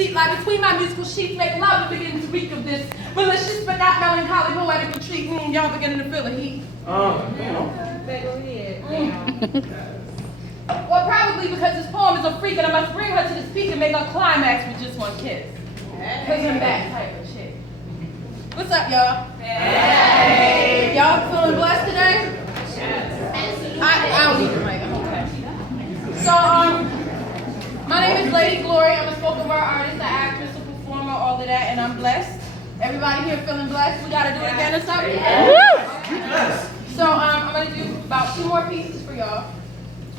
seat lie between my musical sheets, make love and begin to reek of this malicious but not melancholy poetic retreat. Y'all beginning to feel the heat. Go ahead. Well, probably because this poem is a freak and I must bring her to the peak and make her climax with just one kiss. Cause I'm that type of chick. What's up, y'all? Hey. Y'all feeling blessed today? I'll leave the mic. I'm okay. So, my name is Lady Glory. I'm a spoken word artist, an actress, a performer, all of that, and I'm blessed. Everybody here feeling blessed? We gotta do it again or something? So, I'm gonna do about 2 more pieces for y'all.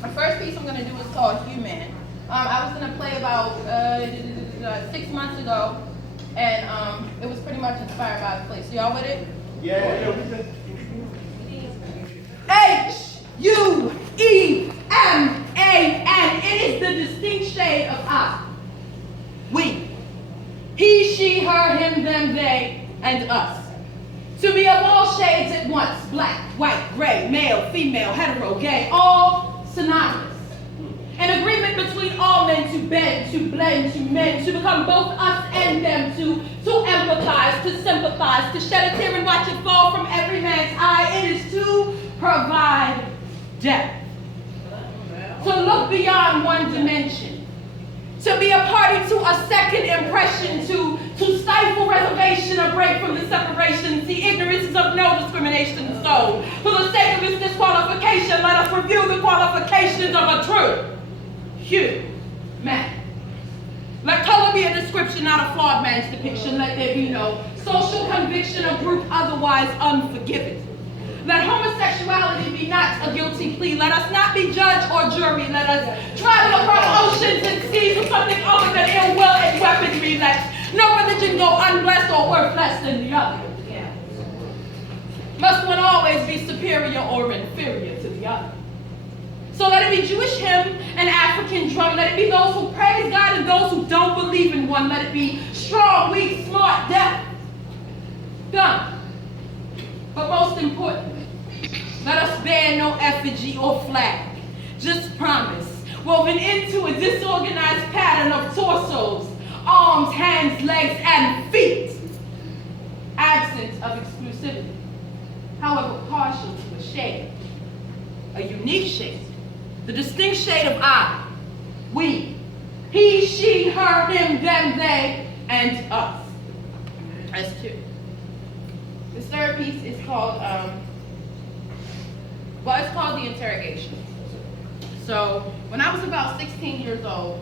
My first piece I'm gonna do is called Human. I was gonna play about 6 months ago, and it was pretty much inspired by the place. So y'all with it? Yeah. Human. It is the distinct shade of I. We. He, she, her, him, them, they, and us. To be of all shades at once, black, white, gray, male, female, hetero, gay, all synonymous. An agreement between all men to bend, to blend, to mend, to become both us and them, to empathize, to sympathize, to shed a tear and watch it fall from every man's eye. It is to provide depth. To look beyond one dimension. To be a party to a second impression, to stifle reservation, a break from the separation. See, ignorance is of no discrimination. So, for the sake of its disqualification, let us review the qualifications of a true human. Let color be a description, not a flawed man's depiction. Let there be no social conviction of group otherwise unforgiving. Let homosexuality be not a guilty plea. Let us not be judge or jury. Let us travel across oceans and seas with something other than ill will and weaponry. Let no religion go unblessed or worth less than the other. Must one always be superior or inferior to the other? So let it be Jewish hymn and African drum. Let it be those who praise God and those who don't believe in one. Let it be strong, weak, smart, deaf, dumb. But most importantly, let us bear no effigy or flag, just promise, woven into a disorganized pattern of torsos, arms, hands, legs, and feet. Absence of exclusivity, however partial to a shade, a unique shade, the distinct shade of I, we, he, she, her, him, them, they, and us. That's 2. This third piece is called, it's called The Interrogation. So, when I was about 16 years old,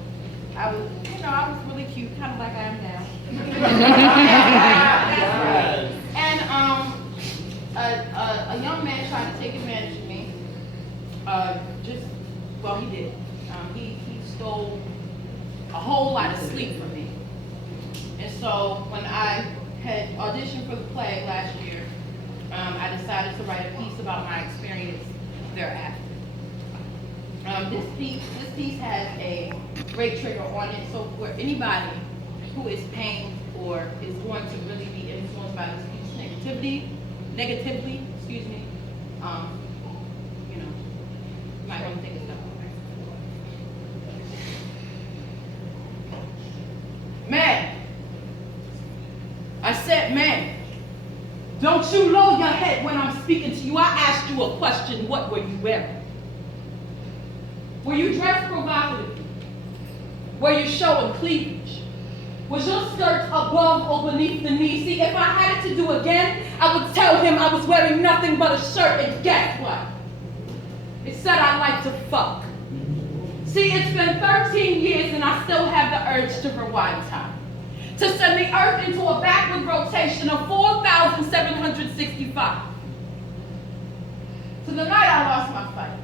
I was really cute, kind of like I am now. And a young man tried to take advantage of me. He did. He stole a whole lot of sleep from me. And so, when I had auditioned for the play last year, I decided to write a piece about my experience thereafter. This piece has a rape trigger on it, so for anybody who is pained or is going to really be influenced by this piece negatively, you might want to take a step back. Man, I said, man, don't you lower your head when I'm speaking to you. I asked you a question, what were you wearing? Were you dressed provocatively? Were you showing cleavage? Was your skirt above or beneath the knee? See, if I had it to do again, I would tell him I was wearing nothing but a shirt, and guess what? It said I like to fuck. See, it's been 13 years and I still have the urge to rewind time. To send the earth into a backward rotation of 4,765. To the night I lost my fight.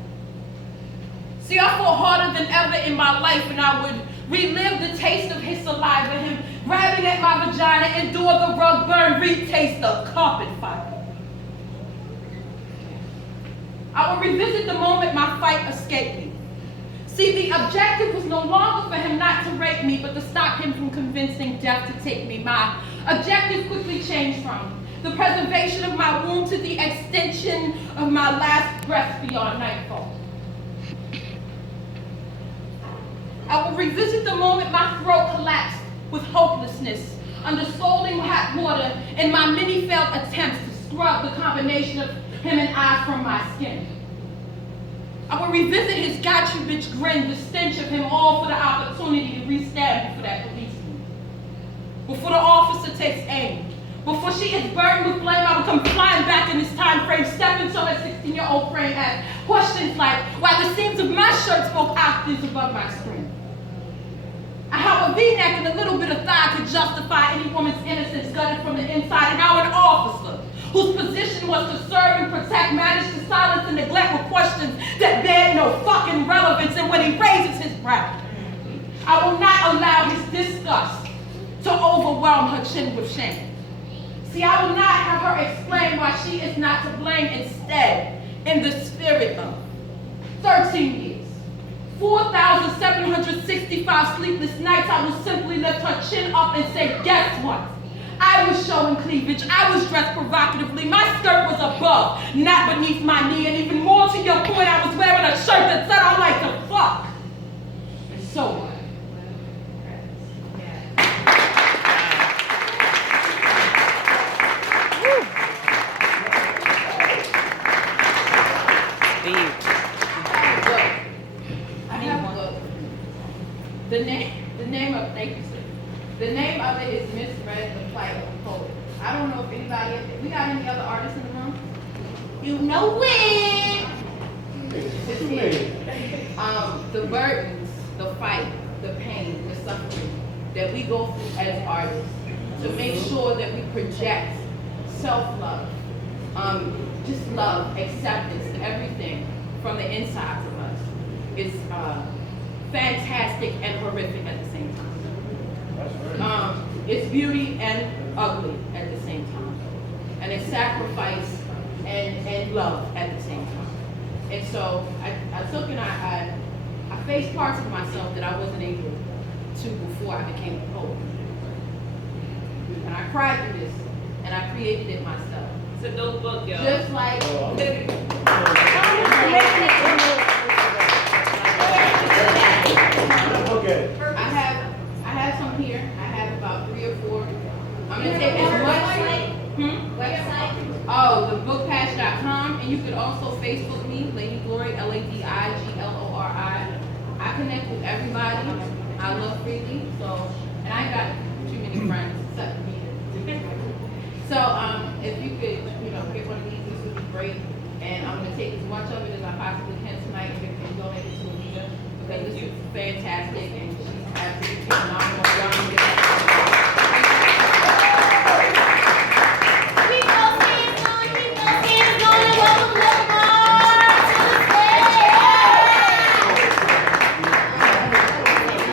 See, I fought harder than ever in my life, and I would relive the taste of his saliva, him grabbing at my vagina, endure the rug burn, retaste the carpet fire. I would revisit the moment my fight escaped me. See, the objective was no longer for him not to rape me, but to stop him from convincing death to take me. My objective quickly changed from the preservation of my womb to the extension of my last breath beyond nightfall. I will revisit the moment my throat collapsed with helplessness under scalding hot water in my many failed attempts to scrub the combination of him and I from my skin. I will revisit his got you bitch grin, the stench of him, all for the opportunity to re-stab before that policeman. Before the officer takes aim. Before she is burned with blame, I will come flying back in this time frame, step into her 16-year-old frame, ask questions like why the seams of my shirt spoke octaves above my screen. And how a V-neck and a little bit of thigh could justify any woman's innocence gutted from the inside, and how an officer whose position was to serve and protect managed to silence and neglect with questions that bear no fucking relevance, and when he raises his brow, I will not allow his disgust to overwhelm her chin with shame. See, I will not have her explain why she is not to blame. Instead, in the spirit of 13 years, 4,765 sleepless nights, I will simply lift her chin up and say, guess what? I was showing cleavage. I was dressed provocatively. My skirt was above, not beneath my knee. And even more to your point, I was wearing a shirt that said I like to fuck. And so what? The name of it is Misread, the Plight of the Poet. I don't know if anybody, we got any other artists in the room? You know it! It's here. The burdens, the fight, the pain, the suffering that we go through as artists to make sure that we project self-love, just love, acceptance, everything from the insides of us is fantastic and horrific at the same time. It's beauty and ugly at the same time. And it's sacrifice and love at the same time. And so I took and I faced parts of myself that I wasn't able to before I became a poet. And I cried through this, and I created it myself. It's a dope book, y'all. Just like I have some here. I have about 3 or 4. I'm gonna take as much. Website? Oh, thebookpatch.com, and you could also Facebook me, Lady Glory, LADIGLORI. I connect with everybody. I love freely, so, and I ain't got too many friends except me. So, if you could, get one of these, this would be great. And I'm gonna take as much of it as I possibly can tonight and donate it to Anita, because this is fantastic, and she's absolutely